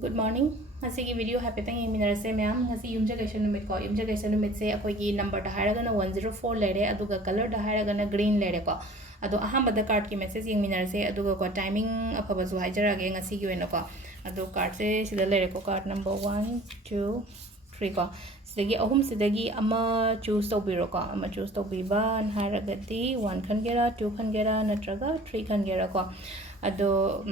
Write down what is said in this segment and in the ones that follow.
Good morning. Ngasi video happetang yeminarase ma'am. Ngasi yumjagation numit ko. Yumjagation numit se akoigi number da hairagana 104 lere aduga color da hairagana green lere ko. Ado ahambada card ki message yeminarase aduga ko timing apabazu haijarage ngasi gi wena ko. Ado card se sida lere ko card number 1 2 3 ko. Sidagi ahum sidagi ama choose tobiro ko. Ama choose tobiba an hairagati 1 khangera 2 khangera natraga 3 khangera ko. Ado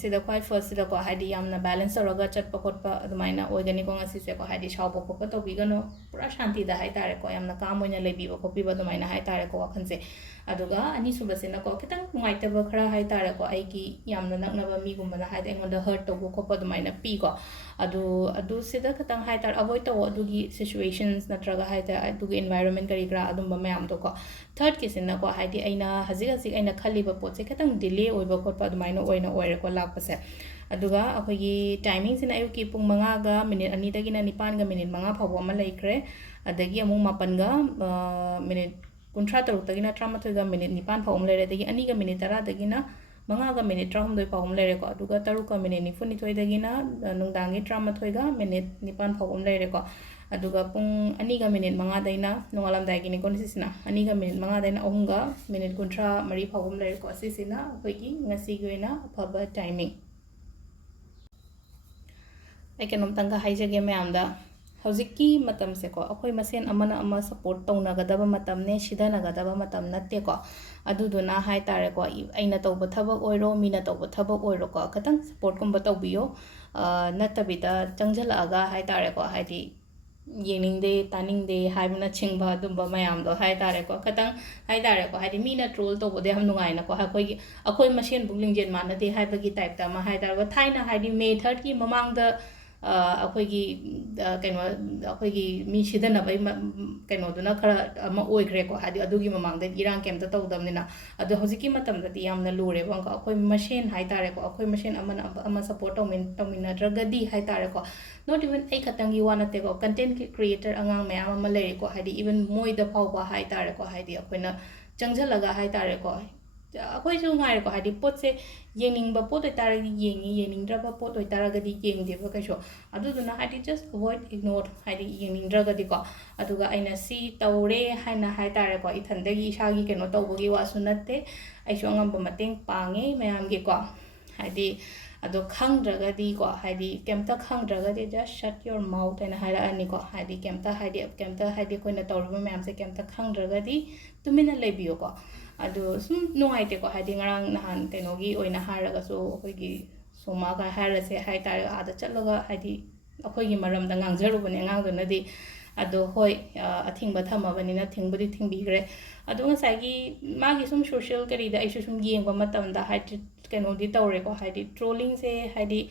sida quite first sida ko hadi yamna balance tawraga chatpa khotpa adumaina oigani ko ngasi se ko hadi shawpa khotpa tobigano pura shanti da hai tare ko yamna kam oina lebiba khopiba adumaina hai tare ko wakhan se aduga ani suba sina ko kitang nuaitaba khara hai tare ko aigi yamna naknaba mi gumba na hai de ngonda hurt tobu khotpa adumaina pi ko adu sida kitang hai tare avoid tawo adugi situations natraga hai ta adugi environment kari kra adumba mayam to ko third kisina ko hadi aina hazig aina khaliba pot se kitang delay oiba khotpa adumaina oina oire ko lakpase aduga akoigi timing sina ayuki pung 5 ga minute 2 dagina 9 ga minute 5 phawo ama laikre adagi amu 9 ga minute 53 dagina 13 ga minute 9 phawo lere dagi 2 ga minute 10 dagina 5 ga minute 32 phawo lere ko aduga 3 ga minute 92 dagina nungdangi 13 ga minute 9 phawo lere ko aduga pung 2 ga minute 5 daina nungalam daigi ni kon sisina 2 ga minute 5 daina 3 ga minute 3 phawo lere ko sisina akoigi ngasi goina phaba timing I cannot tanga haijage mayamda hojiki matam se ko akoi masen amana ama support tawna gadaba matam ne shidana gadaba matam natte ko aduduna hai tare ko aina tawba thabak oiro mina tawba thabak oiro ko katang support kumba tawbiyo natabida changjala aga hai tare ko haidi yeningde taningde haibna chingba dumba mayamdo hai tare ko katang hai tare ko haidi mina troll tawbo de ham nungai na ko akoi masen buglingjen manade haibagi type ta ma hai tare ko thaina haidi method ki mamang da akoigi kaino akoigi mi sidana bai kaino duna khara ama oigre ko hadi adugi mamang da irang kem ta tawdamnina adu hojiki matam da ti yamna lure bang ko akoi machine hai tare ko akoi machine ama support tawmina dragadi hai tare ko not even ai khatangi wana te ko content creator angang mayam ama le ko hadi even moi da phawba hai tare ko hadi akoina changjalaga hai tare ko akoi su ngai ko hadi pot se yeningba pot oitara yeningdraba pot oitara gadi yengdeba kaisho aduduna hadi just avoid ignore hadi yeningdragadi ko aduga aina si tawre haina hai tare ko ithandagi isagi keno tawbagi wasu natte aisu angamba mateng pange mayam gi ko hadi ado khangdragadi ko hadi kemta khangdragadi just shut your mouth and haira ani ko hadi kemta koina tawrba mayam se kemta khangdragadi tumina lebiyo ko ado sum nuaite ko hadi ngarang nahan kenogi oina haraga so akoigi soma ga harase hai tare ada chatlaga hadi akoigi maramda ngangjarubane ngangdunadi ado hoi athingba thamabani na thingbudi thingbigre ado ngasagi magi sum social karida aisu sum yengba matamda hadi kenodi tawre ko hadi trolling se hadi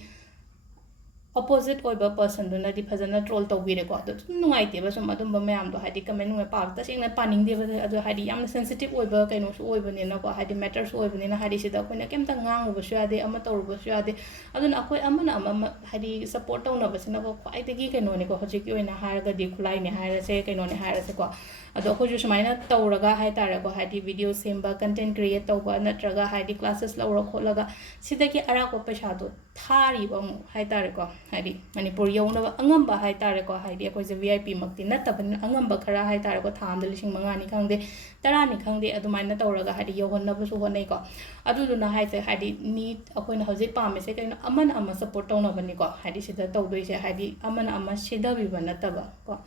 opposite oiba person duna di phajana troll tawbire ko ado sum nuaite ba sum adum ba mayam do hadi comment me pa ta singna paning de ba ado hadi yam sensitive oiba kaino su oiba ne na ko hadi matters oiba ne na hadi sida ko na kemta ngang ba su ade ama tawru ba su ade aduna akoi amana ama hadi support tawna ba sina ko kwai tegi kaino ne ko hoji ki oina haraga di khulai ne hara se kaino ne hara se ko ado ko ju sumaina tawraga hai tare ko hadi video semba content create tawba natraga hadi classes lawra kholaga sida ki ara ko paisa do thari ba hai tare ko hadi manipur yauna angamba hai tare ko hadi ko je vip makti nataban angamba khara hai tare ko tham de 5,000 ni khangde 10 ni khangde adumaina tawraga hadi yohonna bu su honai ko aduduna hai se hadi ni akoina hoje pame se kaina amana ama support tawna bani ko hadi sida tawdoi se hadi amana ama sida bi banataba ko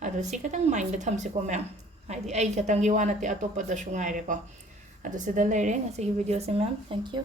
ado sikatang mind da thamse ko ma'am hadi ai katang gi wana te atopa da sungai re ko ado sida lere ngasi video se ma'am thank you